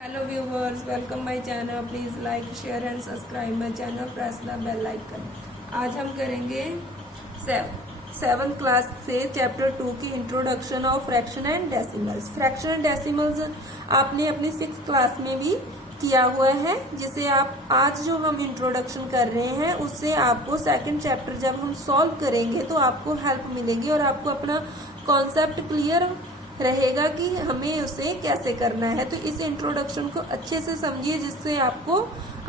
Hello viewers, welcome my channel. Please like, share and subscribe my channel. Press the bell icon. आज हम करेंगे seventh class से chapter 2 की introduction of fraction and decimals. Fraction and decimals आपने अपनी 6th class में भी किया हुआ है, जिसे आप आज जो हम इंट्रोडक्शन कर रहे हैं उससे आपको सेकंड चैप्टर जब हम सॉल्व करेंगे तो आपको हेल्प मिलेगी और आपको अपना कॉन्सेप्ट क्लियर रहेगा कि हमें उसे कैसे करना है। तो इस इंट्रोडक्शन को अच्छे से समझिए जिससे आपको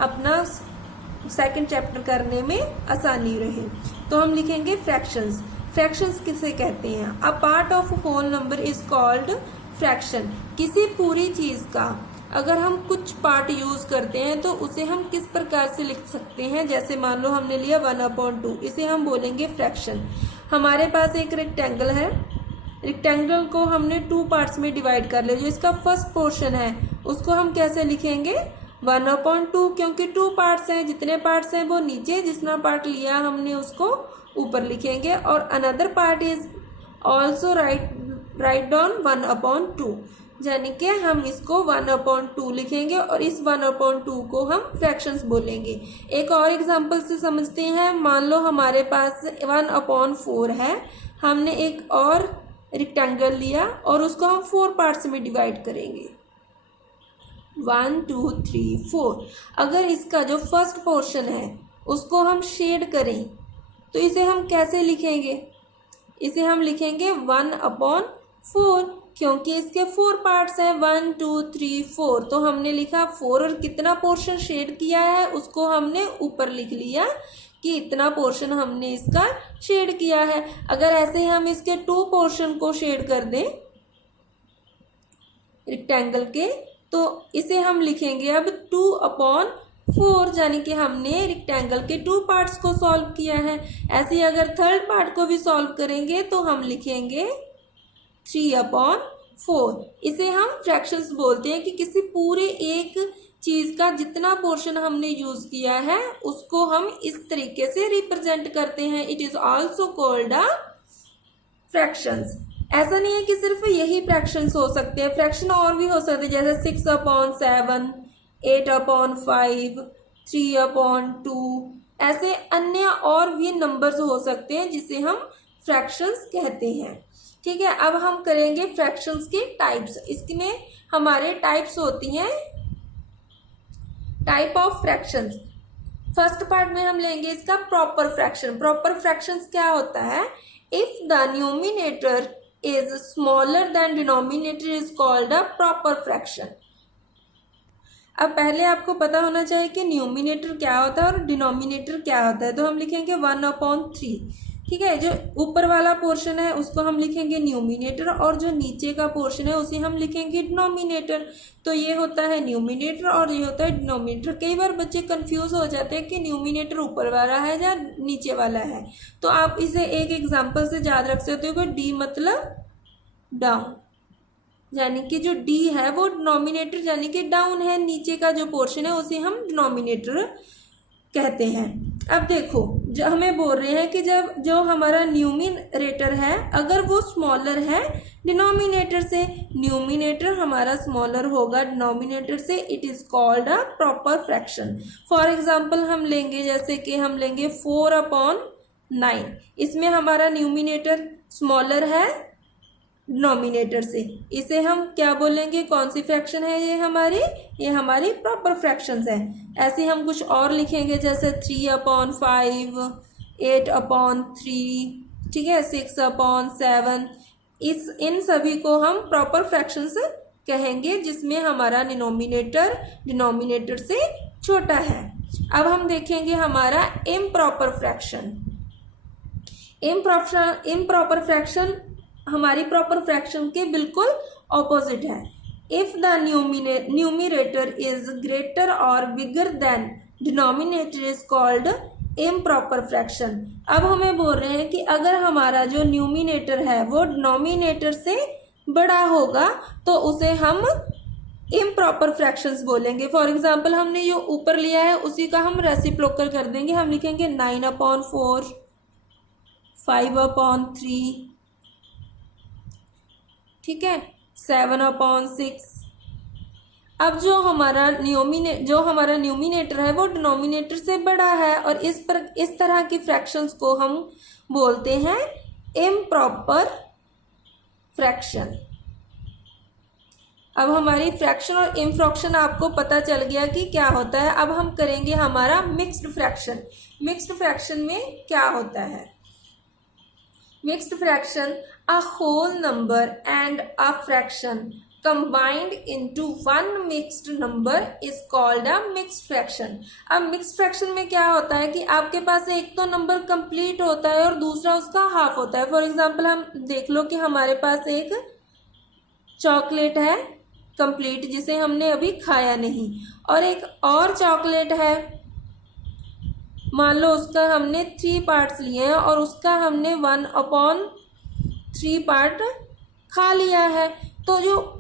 अपना सेकंड चैप्टर करने में आसानी रहे। तो हम लिखेंगे फ्रैक्शंस। फ्रैक्शंस किसे कहते हैं? A part of whole number is called fraction. किसी पूरी चीज का अगर हम कुछ पार्ट यूज करते हैं तो उसे हम किस प्रकार से लिख सकते हैं? जैसे मान लो हमने लिया 1/2, इसे हम बोलेंगे फ्रैक्शन। हमारे पास एक रेक्टेंगल है, रेक्टेंगल को हमने 2 पार्ट्स में डिवाइड कर लिया। जो इसका फर्स्ट पोर्शन है उसको हम कैसे लिखेंगे? 1/2, क्योंकि 2 पार्ट्स हैं, जितने पार्ट्स हैं वो नीचे, जितना पार्ट लिया हमने उसको ऊपर लिखेंगे। और another part is also write down 1/2, यानी कि हम इसको 1/2 लिखेंगे और इस 1/2 को हम फ्रैक्शंस बोलेंगे। एक और एग्जांपल से समझते हैं। मान लो हमारे पास 1/4 है, हमने एक और रेक्टेंगल लिया और उसको हम 4 पार्ट्स में डिवाइड करेंगे, 1 2 3 4। अगर इसका जो फर्स्ट पोर्शन है उसको हम शेड करें तो इसे हम कैसे लिखेंगे? इसे हम लिखेंगे 1/4, क्योंकि इसके 4 पार्ट्स हैं, 1 2 3 4। तो हमने लिखा 4 और कितना पोर्शन शेड किया है उसको हमने ऊपर लिख लिया कि इतना पोर्शन हमने इसका शेड किया है। अगर ऐसे हम इसके 2 पोर्शन को शेड कर दें रेक्टेंगल के, तो इसे हम लिखेंगे अब 2/4, यानी कि हमने रेक्टेंगल के 2 पार्ट्स को सॉल्व किया है। ऐसे ही अगर थर्ड पार्ट को भी सॉल्व करेंगे तो हम लिखेंगे 3/4। इसे हम फ्रैक्शंस बोलते हैं कि किसी पूरे एक चीज का जितना पोर्शन हमने यूज किया है उसको हम इस तरीके से रिप्रेजेंट करते हैं। It is also called a fractions. ऐसा नहीं है कि सिर्फ यही फ्रैक्शंस हो सकते हैं, फ्रैक्शन और भी हो सकते हैं, जैसे 6/7, 8/5, 3/2। ऐसे अन्य और भी नंबर्स हो सकते हैं जिसे हम फ्रैक्शंस कहते हैं। ठीक है, अब हम करेंगे फ्रैक्शंस की टाइप्स। इसमें हमारे टाइप्स होती हैं, type of fractions. First part में हम लेंगे इसका प्रॉपर फ्रैक्शन। प्रॉपर फ्रैक्शंस क्या होता है? If the numerator is smaller than denominator is called a proper fraction. अब पहले आपको पता होना चाहिए कि न्यूमिनेटर क्या होता है और डिनोमिनेटर क्या होता है। तो हम लिखेंगे 1/3। ठीक है, जो ऊपर वाला पोर्शन है उसको हम लिखेंगे न्यूमिनेटर और जो नीचे का पोर्शन है उसे हम लिखेंगे डिनोमिनेटर। तो ये होता है न्यूमिनेटर और ये होता है डिनोमिनेटर। कई बार बच्चे कंफ्यूज हो जाते हैं कि न्यूमिनेटर ऊपर वाला है या नीचे वाला है। तो आप इसे एक एग्जाम्पल से याद रख सकते हो कि डी मतलब डाउन, यानी कि जो डी है वो डिनोमिनेटर यानी कि डाउन है, नीचे का जो पोर्शन है उसे हम डिनोमिनेटर कहते हैं। अब देखो, जो हमें बोल रहे हैं कि जब जो हमारा न्यूमिनेटर है अगर वो स्मॉलर है डिनोमिनेटर से, न्यूमिनेटर हमारा स्मॉलर होगा डिनोमिनेटर से, it is called a proper fraction. For example हम लेंगे, जैसे कि हम लेंगे 4/9। इसमें हमारा न्यूमिनेटर स्मॉलर है डिनोमिनेटर से, इसे हम क्या बोलेंगे? कौन सी फ्रैक्शन है ये हमारी प्रॉपर फ्रैक्शंस है। ऐसे हम कुछ और लिखेंगे, जैसे 3/5, 8/3, ठीक है, 6/7। इन सभी को हम प्रॉपर फ्रैक्शंस कहेंगे जिसमें हमारा डिनोमिनेटर से छोटा है। अब हम देखेंगे हमारा इम्प्रॉपर फ्रैक्शन। इम्प्रॉपर फ्रैक्शन हमारी प्रॉपर फ्रैक्शन के बिल्कुल ऑपोजिट है। If the numerator is greater और bigger than denominator is called improper fraction. अब हमें बोल रहे हैं कि अगर हमारा जो न्यूमिनेटर है वो डिनोमिनेटर से बड़ा होगा तो उसे हम इम्प्रॉपर फ्रैक्शंस बोलेंगे। फॉर एग्जाम्पल हमने जो ऊपर लिया है उसी का हम रेसिप्रोकल कर देंगे, हम लिखेंगे 9/4, 5/3, ठीक है, 7/6, अब जो हमारा न्यूमिनेटर है वो डिनोमिनेटर से बड़ा है और इस तरह की फ्रैक्शंस को हम बोलते हैं इम्प्रॉपर फ्रैक्शन। अब हमारी फ्रैक्शन और इम्फ्रैक्शन आपको पता चल गया कि क्या होता है। अब हम करेंगे हमारा मिक्स्ड फ्रैक्शन। मिक्स्ड फ्रैक्शन में क्या होता है? Mixed fraction, a whole number and a fraction combined into one mixed number is called a mixed fraction। अब मिक्स्ड फ्रैक्शन में क्या होता है कि आपके पास एक तो नंबर कंप्लीट होता है और दूसरा उसका हाफ होता है। फॉर एग्जांपल हम देख लो कि हमारे पास एक चॉकलेट है कंप्लीट जिसे हमने अभी खाया नहीं, और एक और चॉकलेट है, मान लो उसका हमने 3 पार्ट्स लिए हैं और उसका हमने 1/3 पार्ट खा लिया है। तो जो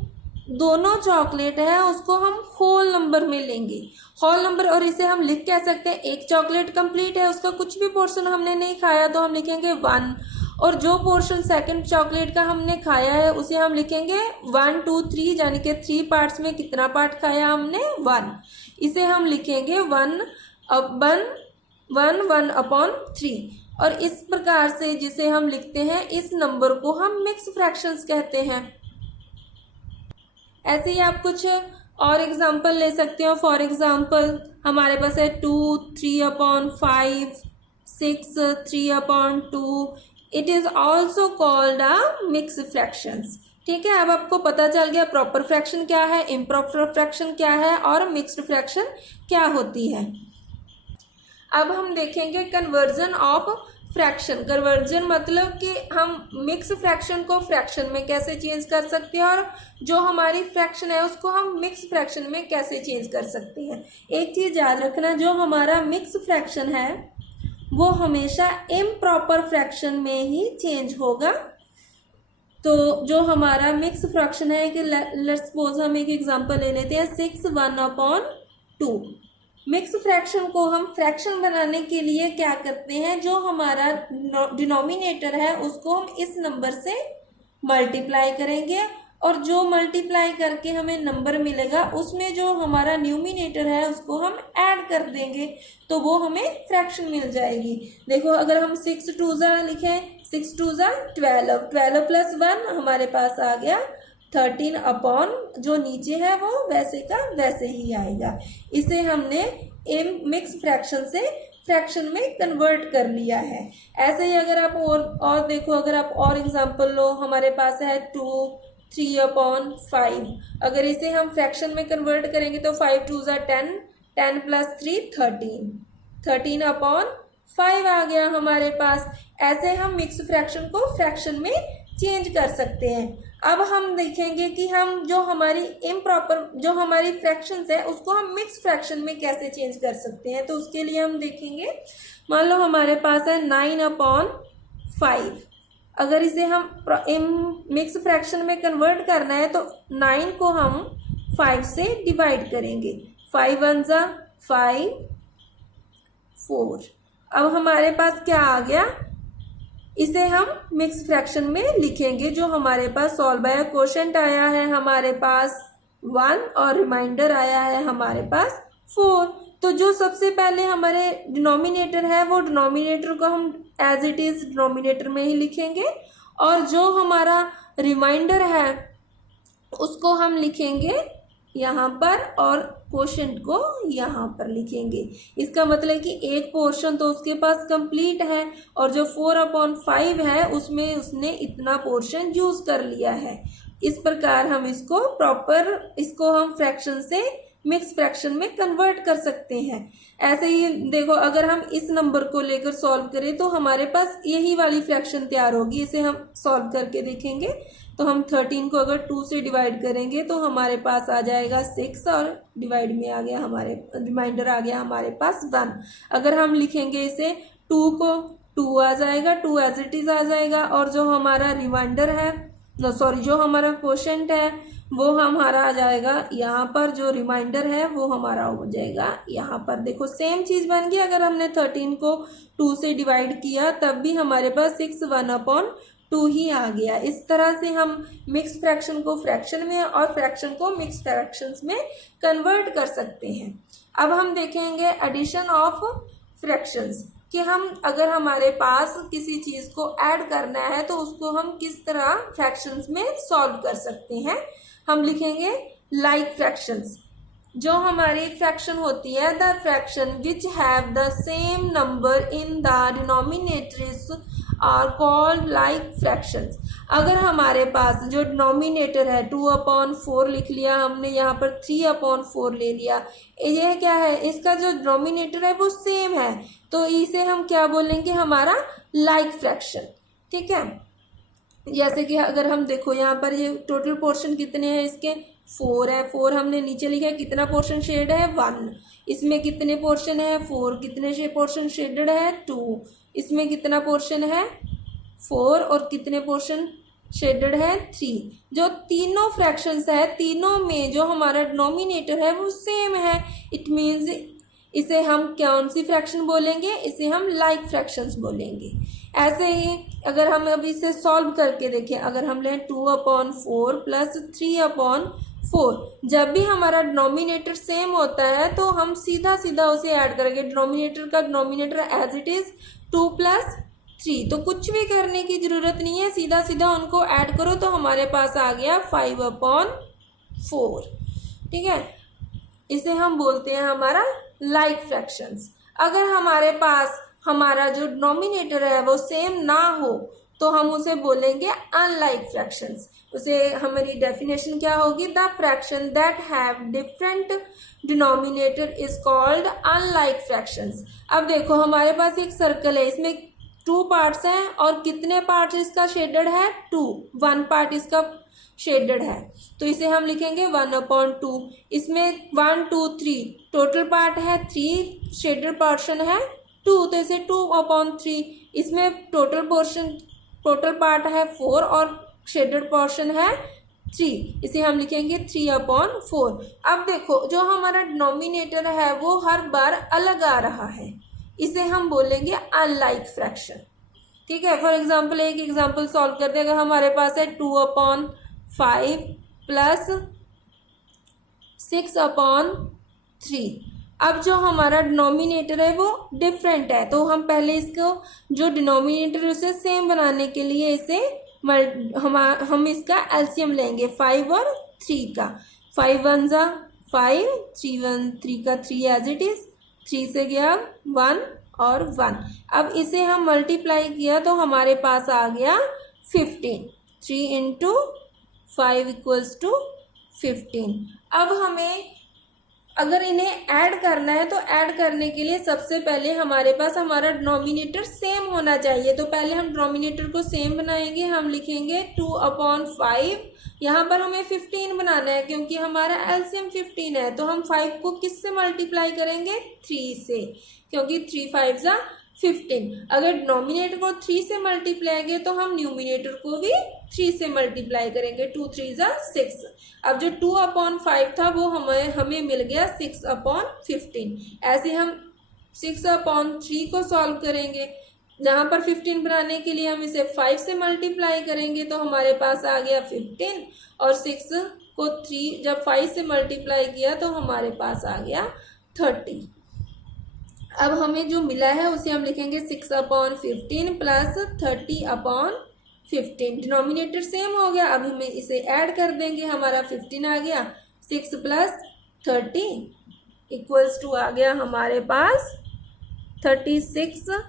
दोनों चॉकलेट है उसको हम होल नंबर में लेंगे, होल नंबर, और इसे हम लिख कह सकते हैं एक चॉकलेट कंप्लीट है, उसका कुछ भी पोर्शन हमने नहीं खाया तो हम लिखेंगे 1, और जो पोर्शन सेकंड चॉकलेट का हमने खाया है उसे हम लिखेंगे 1 2 3, यानी कि 3 पार्ट्स में कितना पार्ट खाया हमने? 1। इसे हम लिखेंगे 1/3। और इस प्रकार से जिसे हम लिखते हैं इस नंबर को हम मिक्स फ्रैक्शंस कहते हैं। ऐसे ही आप कुछ और एग्जाम्पल ले सकते हो। फॉर एग्जाम्पल हमारे पास है 2 3/5, 6 3/2। It is also called a mix fractions. ठीक है, अब आपको पता चल गया प्रॉपर फ्रैक्शन क्या है, इम्प्रॉपर फ्रैक्शन क्या है और मिक्स्ड फ्रैक्शन क्या होती है। अब हम देखेंगे कन्वर्जन ऑफ फ्रैक्शन। कन्वर्जन मतलब कि हम मिक्स फ्रैक्शन को फ्रैक्शन में कैसे चेंज कर सकते हैं और जो हमारी फ्रैक्शन है उसको हम मिक्स फ्रैक्शन में कैसे चेंज कर सकते हैं। एक चीज याद रखना, जो हमारा मिक्स फ्रैक्शन है वो हमेशा इम्प्रॉपर फ्रैक्शन में ही चेंज होगा। तो जो हमारा मिक्स फ्रैक्शन है कि लेट्स सपोज हम एक एग्जांपल ले लेते हैं 6 1/2। मिक्स फ्रैक्शन को हम फ्रैक्शन बनाने के लिए क्या करते हैं, जो हमारा डिनोमिनेटर है उसको हम इस नंबर से मल्टीप्लाई करेंगे और जो मल्टीप्लाई करके हमें नंबर मिलेगा उसमें जो हमारा न्यूमिनेटर है उसको हम ऐड कर देंगे तो वो हमें फ्रैक्शन मिल जाएगी। देखो अगर हम 6 2 लिखें, 6 2 12, 12 + 1 हमारे पास आ गया 13 अपॉन जो नीचे है वो वैसे का वैसे ही आएगा। इसे हमने मिक्स फ्रैक्शन से फ्रैक्शन में कन्वर्ट कर लिया है। ऐसे ही अगर आप और देखो, अगर आप और एग्जांपल लो, हमारे पास है 2 3/5। अगर इसे हम फ्रैक्शन में कन्वर्ट करेंगे तो 5 2 10, 10 + 3 13, 13/5 आ गया हमारे पास। ऐसे हम मिक्स फ्रैक्शन को फ्रैक्शन में चेंज कर सकते हैं। अब हम देखेंगे कि हम जो हमारी फ्रैक्शंस है उसको हम मिक्स फ्रैक्शन में कैसे चेंज कर सकते हैं। तो उसके लिए हम देखेंगे, मान लो हमारे पास है 9/5। अगर इसे हम मिक्स फ्रैक्शन में कन्वर्ट करना है तो 9 को हम 5 से डिवाइड करेंगे। 5 1 5 4। अब हमारे पास क्या आ गया, इसे हम मिक्स फ्रैक्शन में लिखेंगे। जो हमारे पास सॉल्व बाय क्वोशंट आया है हमारे पास 1 और रिमाइंडर आया है हमारे पास 4। तो जो सबसे पहले हमारे डिनोमिनेटर है वो डिनोमिनेटर को हम एज इट इज डिनोमिनेटर में ही लिखेंगे और जो हमारा रिमाइंडर है उसको हम लिखेंगे यहाँ पर और क्वोशंट को यहाँ पर लिखेंगे। इसका मतलब कि एक पोर्शन तो उसके पास कंप्लीट है और जो 4/5 है उसमें उसने इतना पोर्शन यूज कर लिया है। इस प्रकार हम इसको हम फ्रैक्शन से मिक्स फ्रैक्शन में कन्वर्ट कर सकते हैं। ऐसे ही देखो, अगर हम इस नंबर को लेकर सॉल्व करें तो हमारे पास यही वाली फ्रैक्शन तैयार होगी। इसे हम सॉल्व करके देखेंगे तो हम 13 को अगर 2 से डिवाइड करेंगे तो हमारे पास आ जाएगा 6 और डिवाइड में आ गया रिमाइंडर आ गया हमारे पास 1। अगर हम लिखेंगे इसे 2 को 2 आ जाएगा, 2 एज इट इज आ जाएगा और जो हमारा रिमाइंडर है जो हमारा क्वोशंट है वो हमारा आ जाएगा यहाँ पर, जो रिमाइंडर है वो हमारा हो जाएगा यहाँ पर। देखो सेम चीज बन गई। अगर हमने 13 को 2 से डिवाइड किया तब भी हमारे पास 6 1/2 2 ही आ गया। इस तरह से हम मिक्स फ्रैक्शन को फ्रैक्शन में और फ्रैक्शन को मिक्स फ्रैक्शंस में कन्वर्ट कर सकते हैं। अब हम देखेंगे एडिशन ऑफ फ्रैक्शंस कि हम अगर हमारे पास किसी चीज को ऐड करना है तो उसको हम किस तरह फ्रैक्शंस में सॉल्व कर सकते हैं। हम लिखेंगे लाइक फ्रैक्शंस। जो हमारी फ्रैक्शन होती है, the fraction which have the same number in the denominators are called like fractions. अगर हमारे पास जो डिनोमिनेटर है 2/4 लिख लिया हमने, यहाँ पर 3/4 ले लिया, ये क्या है, इसका जो डिनोमिनेटर है वो सेम है, तो इसे हम क्या बोलेंगे, हमारा लाइक फ्रैक्शन। ठीक है, जैसे कि अगर हम देखो यहाँ पर ये टोटल पोर्शन कितने हैं इसके, 4 है। 4 हमने नीचे लिखा है, कितना पोर्शन शेड है, 1। इसमें कितने पोर्शन है, 4। कितने पोर्शन शेडेड है, 2। इसमें कितना पोर्शन है, 4, और कितने पोर्शन शेडेड है, 3। जो तीनों फ्रैक्शंस है, तीनों में जो हमारा डिनोमिनेटर है वो सेम है। इट मीन्स इसे हम कौन सी फ्रैक्शन बोलेंगे, इसे हम लाइक फ्रैक्शंस बोलेंगे। ऐसे ही अगर हम अभी इसे सॉल्व करके देखें, अगर हम लें 2/4 प्लस 3/4, जब भी हमारा डिनोमिनेटर सेम होता है तो हम सीधा सीधा उसे ऐड करेंगे। डिनोमिनेटर का डिनोमिनेटर एज इट इज 2 + 3, तो कुछ भी करने की जरूरत नहीं है, सीधा सीधा उनको ऐड करो तो हमारे पास आ गया 5/4। ठीक है, इसे हम बोलते हैं हमारा लाइक फ्रैक्शंस। अगर हमारे पास हमारा जो डिनोमिनेटर है वो सेम ना हो तो हम उसे बोलेंगे अनलाइक फ्रैक्शंस। उसे हमारी डेफिनेशन क्या होगी, the fraction that have different denominator is called unlike fractions. अब देखो हमारे पास एक सर्कल है, इसमें 2 पार्ट्स हैं और कितने पार्ट्स इसका शेडेड है, 2। 1 पार्ट इसका शेडेड है, तो इसे हम लिखेंगे 1/2। इसमें 1 2 3 टोटल पार्ट है, 3 शेडेड पोर्शन है 2, तो इसे 2/3। इसमें टोटल पार्ट है 4 और शेडेड पोर्शन है 3, इसे हम लिखेंगे 3/4। अब देखो जो हमारा डिनोमिनेटर है वो हर बार अलग आ रहा है, इसे हम बोलेंगे अनलाइक फ्रैक्शन। ठीक है, फॉर एग्जाम्पल एक एग्जाम्पल सॉल्व करते हैं। अगर हमारे पास है 2/5 प्लस 6/3। अब जो हमारा डिनोमिनेटर है वो डिफरेंट है, तो हम पहले इसको जो डिनोमिनेटर है उसे सेम बनाने के लिए इसे हम इसका एलसीएम लेंगे 5 और 3 का। 5 1 जा 5, 3 1 3 का 3 एज इट इज, 3 से गया 1 और 1। अब इसे हम मल्टीप्लाई किया तो हमारे पास आ गया 15। 3 × 5 = 15। अब हमें अगर इन्हें ऐड करना है तो ऐड करने के लिए सबसे पहले हमारे पास हमारा डिनोमिनेटर सेम होना चाहिए, तो पहले हम डिनोमिनेटर को सेम बनाएंगे। हम लिखेंगे 2/5, यहाँ पर हमें 15 बनाना है क्योंकि हमारा एलसीएम 15 है, तो हम 5 को किससे मल्टीप्लाई करेंगे, 3 से, क्योंकि 3 5 जा 15। अगर डिनोमिनेटर को 3 से मल्टीप्लाई करेंगे तो हम न्यूमिनेटर को भी 3 से मल्टीप्लाई करेंगे, 2 3 जा 6। अब जो 2/5 था वो हमें मिल गया 6/15। ऐसे हम 6/3 को सॉल्व करेंगे, जहां पर 15 बनाने के लिए हम इसे 5 से मल्टीप्लाई करेंगे तो हमारे पास आ गया 15, और 6 को 3 जब 5 से मल्टीप्लाई किया तो हमारे पास आ गया 30। अब हमें जो मिला है उसे हम लिखेंगे 6/15 प्लस 30/15। डिनोमिनेटर सेम हो गया, अब हमें इसे ऐड कर देंगे, हमारा 15 आ गया, 6 + 30 = आ गया हमारे पास 15।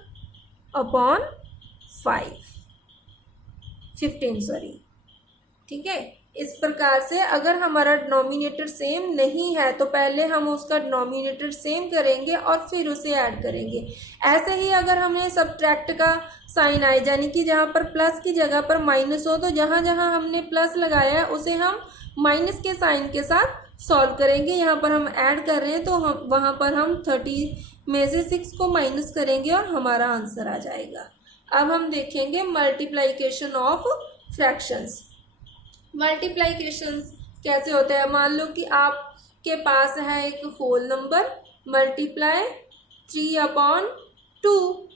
ठीक है, इस प्रकार से अगर हमारा डिनोमिनेटर सेम नहीं है तो पहले हम उसका डिनोमिनेटर सेम करेंगे और फिर उसे ऐड करेंगे। ऐसे ही अगर हमें सब्ट्रैक्ट का साइन आए, यानी कि जहाँ पर प्लस की जगह पर माइनस हो, तो जहाँ जहाँ हमने प्लस लगाया है उसे हम माइनस के साइन के साथ सॉल्व करेंगे। यहाँ पर हम ऐड कर रहे हैं तो हम वहाँ पर हम 30 में से 6 को माइनस करेंगे और हमारा आंसर आ जाएगा। अब हम देखेंगे मल्टीप्लाइकेशन ऑफ फ्रैक्शंस। मल्टीप्लाइकेशन कैसे होता है, मान लो कि आपके पास है एक होल नंबर, मल्टीप्लाई 3/2,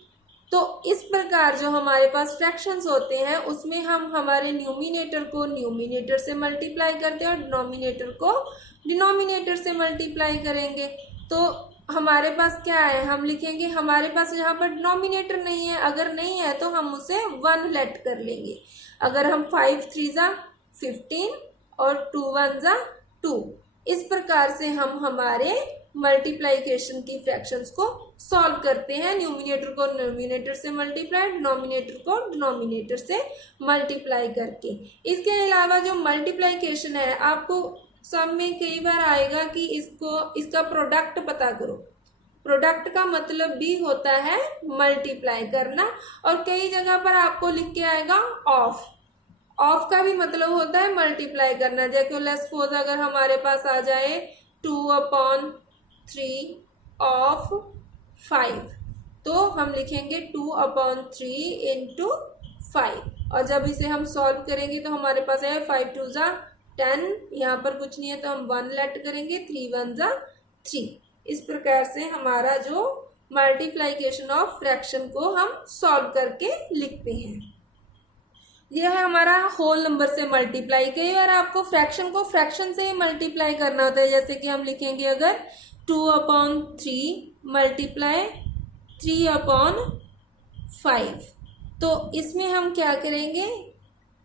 तो इस प्रकार जो हमारे पास फ्रैक्शंस होते हैं उसमें हम हमारे न्यूमिनेटर को न्यूमिनेटर से मल्टीप्लाई करते हैं और डिनोमिनेटर को डिनोमिनेटर से मल्टीप्लाई करेंगे। तो हमारे पास क्या है, हम लिखेंगे हमारे पास यहाँ पर डिनोमिनेटर नहीं है, अगर नहीं है तो हम उसे 1 लेट कर लेंगे। अगर हम 5 3 जा 15 और 2 1 जा 2, इस प्रकार से हम हमारे मल्टीप्लाइकेशन की फ्रैक्शंस को सॉल्व करते हैं। न्यूमिनेटर को न्यूमिनेटर से मल्टीप्लाई, डिनोमिनेटर को डिनोमिनेटर से मल्टीप्लाई करके। इसके अलावा जो मल्टीप्लाइकेशन है, आपको सब में कई बार आएगा कि इसका प्रोडक्ट पता करो। प्रोडक्ट का मतलब भी होता है मल्टीप्लाई करना, और कई जगह पर आपको लिख के आएगा ऑफ। ऑफ का भी मतलब होता है मल्टीप्लाई करना। जैसे लेट्स सपोज अगर हमारे पास आ जाए 2/3 ऑफ 5, तो हम लिखेंगे 2/3 इंटू 5, और जब इसे हम सॉल्व करेंगे तो हमारे पास है 5 2 जा 10, यहाँ पर कुछ नहीं है तो हम 1 लेट करेंगे, 3 1 जा 3। इस प्रकार से हमारा जो मल्टीप्लाइकेशन ऑफ फ्रैक्शन को हम सॉल्व करके लिखते हैं। यह है हमारा होल नंबर से मल्टीप्लाई। कई बार आपको फ्रैक्शन को फ्रैक्शन से ही मल्टीप्लाई करना होता है, जैसे कि हम लिखेंगे अगर 2/3 मल्टीप्लाई 3/5, तो इसमें हम क्या करेंगे,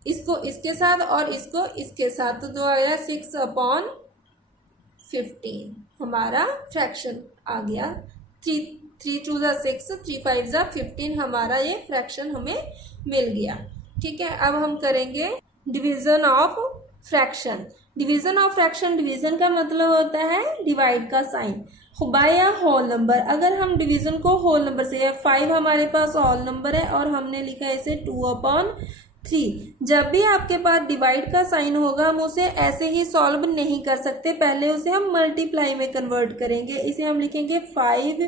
इसको इसके साथ और इसको इसके साथ, तो 2 आया 6/15 हमारा फ्रैक्शन आ गया। 3 2 जा 6, 3 5 जा 15 हमारा ये फ्रैक्शन हमें मिल गया। ठीक है, अब हम करेंगे division of fraction. Division of fraction, division का मतलब होता है डिवाइड का sign by a whole number. अगर हम डिवीजन को होल नंबर से, 5 हमारे पास होल नंबर है और हमने लिखा है इसे 2/3, जब भी आपके पास डिवाइड का साइन होगा हम उसे ऐसे ही सॉल्व नहीं कर सकते, पहले उसे हम मल्टीप्लाई में कन्वर्ट करेंगे। इसे हम लिखेंगे 5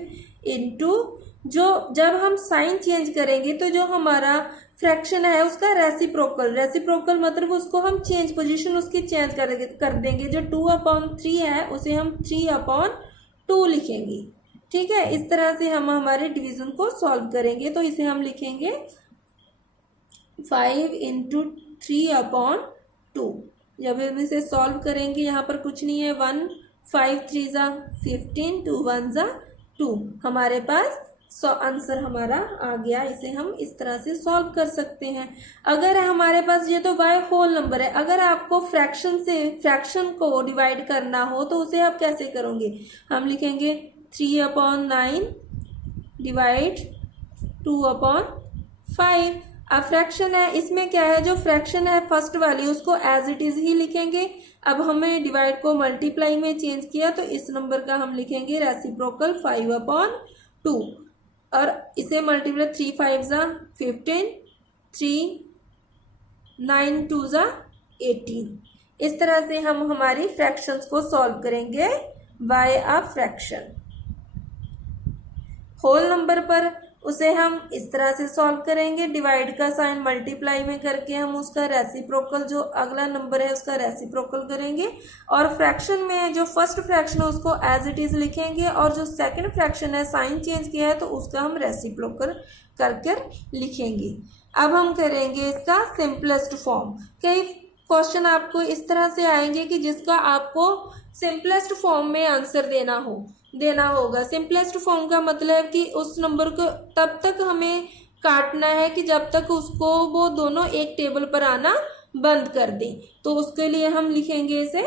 इंटू, जो जब हम साइन चेंज करेंगे तो जो हमारा फ्रैक्शन है उसका रेसिप्रोकल मतलब उसको हम चेंज पोजीशन उसकी चेंज कर देंगे। जो 2/3 है उसे हम 3/2 लिखेंगे। ठीक है, इस तरह से हम हमारे डिवीजन को सॉल्व करेंगे। तो इसे हम लिखेंगे 5 इंटू 3/2। जब हम इसे सॉल्व करेंगे, यहाँ पर कुछ नहीं है, 1 5 3 जा 15, 2 1 जा 2, हमारे पास आंसर हमारा आ गया। इसे हम इस तरह से सॉल्व कर सकते हैं। अगर हमारे पास ये तो बाय होल नंबर है, अगर आपको फ्रैक्शन को डिवाइड करना हो तो उसे आप कैसे करोगे, हम लिखेंगे 3/9 डिवाइड 2/5। अब फ्रैक्शन है, इसमें क्या है, जो फ्रैक्शन है फर्स्ट वाली उसको एज इट इज ही लिखेंगे। अब हमें डिवाइड को मल्टीप्लाई में चेंज किया तो इस नंबर का हम लिखेंगे रेसिप्रोकल 5/2, और इसे मल्टीप्लाई 3 5 जा 15, 3 9 2 जा 18। इस तरह से हम हमारी फ्रैक्शंस को सॉल्व करेंगे by a fraction. Whole number पर उसे हम इस तरह से सॉल्व करेंगे, डिवाइड का साइन मल्टीप्लाई में करके हम उसका रेसिप्रोकल, जो अगला नंबर है उसका रेसिप्रोकल करेंगे, और फ्रैक्शन में जो फर्स्ट फ्रैक्शन है उसको एज इट इज लिखेंगे, और जो सेकंड फ्रैक्शन है साइन चेंज किया है तो उसका हम रेसिप्रोकल कर लिखेंगे। अब हम करेंगे इसका सिंपलेस्ट फॉर्म। कई क्वेश्चन आपको इस तरह से आएंगे कि जिसका आपको सिंपलेस्ट फॉर्म में आंसर देना होगा। सिंपलेस्ट फॉर्म का मतलब है कि उस नंबर को तब तक हमें काटना है कि जब तक उसको वो दोनों एक टेबल पर आना बंद कर दें। तो उसके लिए हम लिखेंगे इसे,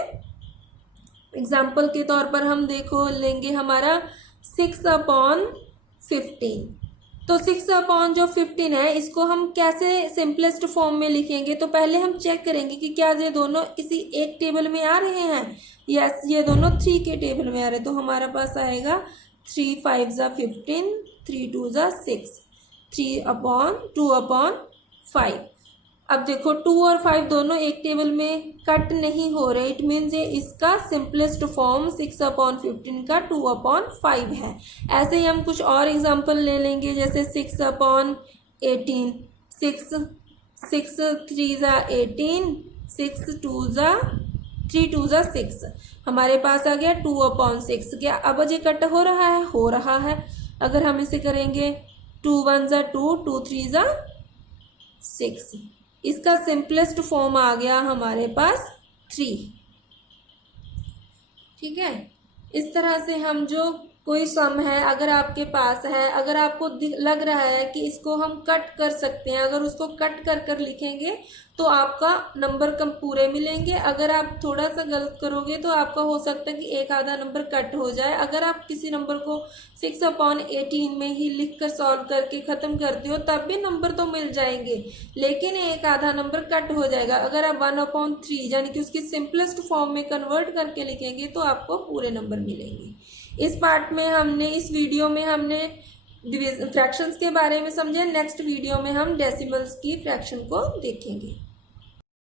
एग्जाम्पल के तौर पर हम लेंगे हमारा 6/15। तो 6/15 है, इसको हम कैसे सिंपलेस्ट फॉर्म में लिखेंगे, तो पहले हम चेक करेंगे कि क्या ये दोनों किसी एक टेबल में आ रहे हैं। यस, ये दोनों 3 के टेबल में आ रहे हैं। तो हमारा पास आएगा 3 5 जा 15, 3 2 जा 6, 3/2/5। अब देखो 2 और 5 दोनों एक टेबल में कट नहीं हो रहे, इट मीन्स ये इसका सिंपलेस्ट फॉर्म 6/15 का 2/5 है। ऐसे ही हम कुछ और एग्जांपल ले लेंगे, जैसे 6/18, 6 3 जा 18, 6 2 जा 3 2 जा 6, हमारे पास आ गया 2/6। क्या अब ये कट हो रहा है? हो रहा है। अगर हम इसे करेंगे 2 1 जा 2, 2 3 जा 6। इसका सिंपलेस्ट फॉर्म आ गया हमारे पास 3। ठीक है, इस तरह से हम जो कोई सम है अगर आपके पास है, अगर आपको लग रहा है कि इसको हम कट कर सकते हैं, अगर उसको कट कर कर लिखेंगे तो आपका नंबर कम पूरे मिलेंगे। अगर आप थोड़ा सा गलत करोगे तो आपका हो सकता है कि एक आधा नंबर कट हो जाए। अगर आप किसी नंबर को 6/18 में ही लिख कर सॉल्व करके ख़त्म करते हो तब भी नंबर तो मिल जाएंगे, लेकिन एक आधा नंबर कट हो जाएगा। अगर आप 1/3 यानी कि उसकी सिंपलेस्ट फॉर्म में कन्वर्ट करके लिखेंगे तो आपको पूरे नंबर मिलेंगे। इस पार्ट में हमने, इस वीडियो में हमने फ्रैक्शंस के बारे में समझे। नेक्स्ट वीडियो में हम डेसिमल्स की फ्रैक्शन को देखेंगे।